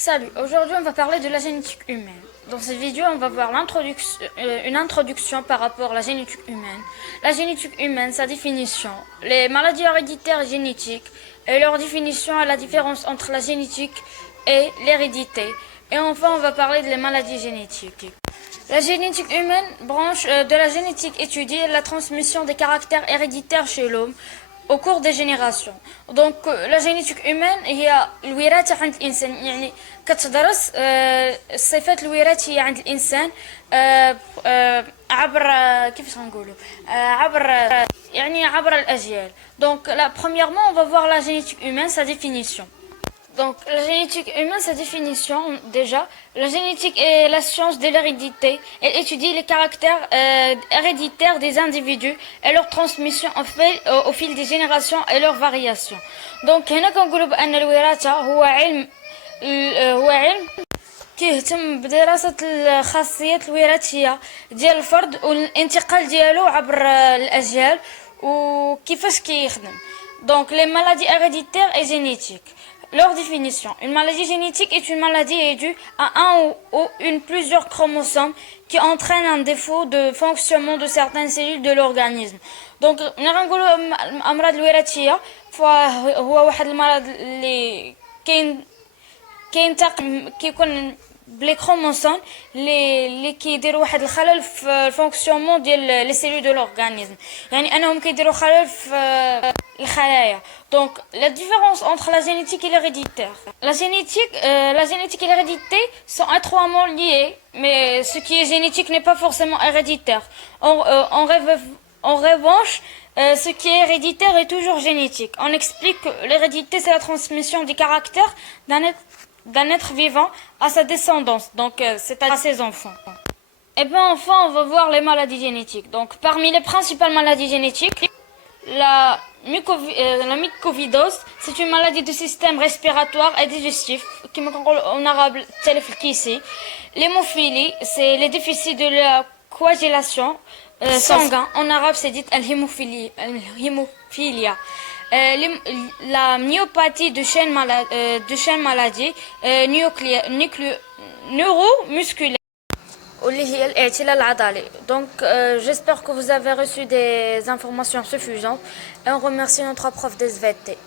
Salut, aujourd'hui on va parler de la génétique humaine. Dans cette vidéo, on va voir une introduction par rapport à la génétique humaine. La génétique humaine, sa définition, les maladies héréditaires et génétiques et leur définition à la différence entre la génétique et l'hérédité. Et enfin, on va parler des maladies génétiques. La génétique humaine, branche de la génétique, étudie la transmission des caractères héréditaires chez l'homme au cours des générations. Donc la génétique humaine هي الوراثة عند الإنسان، يعني كتدرس الصفات الوراثية عند الإنسان عبر كيفاش غنقولوا عبر يعني عبر الأجيال. Donc là, premièrement, on va voir la génétique humaine, sa définition. Donc, la génétique humaine, sa définition, déjà, la génétique est la science de l'hérédité. Elle étudie les caractères héréditaires des individus et leur transmission au fil des générations et leurs variations. Donc, هنا كنقولوا بأن الوراثة هو علم كيهتم بدراسة الخاصيات الوراثية ديال الفرد والانتقال ديالو عبر الأجيال وكيفاش كيخدم. Donc, les maladies héréditaires et génétiques. Leur définition. Une maladie génétique est une maladie due à un ou une plusieurs chromosomes qui entraîne un défaut de fonctionnement de certaines cellules de l'organisme. Donc, نقولوا الأمراض الوراثية فهو واحد المرض اللي كيكون بلي كروموسوم اللي كيديروا واحد الخلل في الفونكسيونمون ديال لي سيلول دو لورغانيزم، يعني انهم كيديروا خلل في الخلايا. Donc la différence entre la génétique et l'héréditaire. La génétique et l'hérédité sont étroitement liées, mais ce qui est génétique n'est pas forcément héréditaire. En revanche, ce qui est héréditaire est toujours génétique. On explique que l'hérédité, c'est la transmission des caractères d'un être vivant à sa descendance, donc c'est-à-dire à ses enfants. Et bien enfin, on va voir les maladies génétiques. Donc parmi les principales maladies génétiques, la mycovidose, c'est une maladie du système respiratoire et digestif, qui en arabe l'hémophilie, c'est les déficits de la coagulation sanguine. En arabe, c'est dit l'hémophilia. La myopathie de chaîne maladie neuromusculaire. Donc j'espère que vous avez reçu des informations suffisantes et on remercie notre prof de SVT.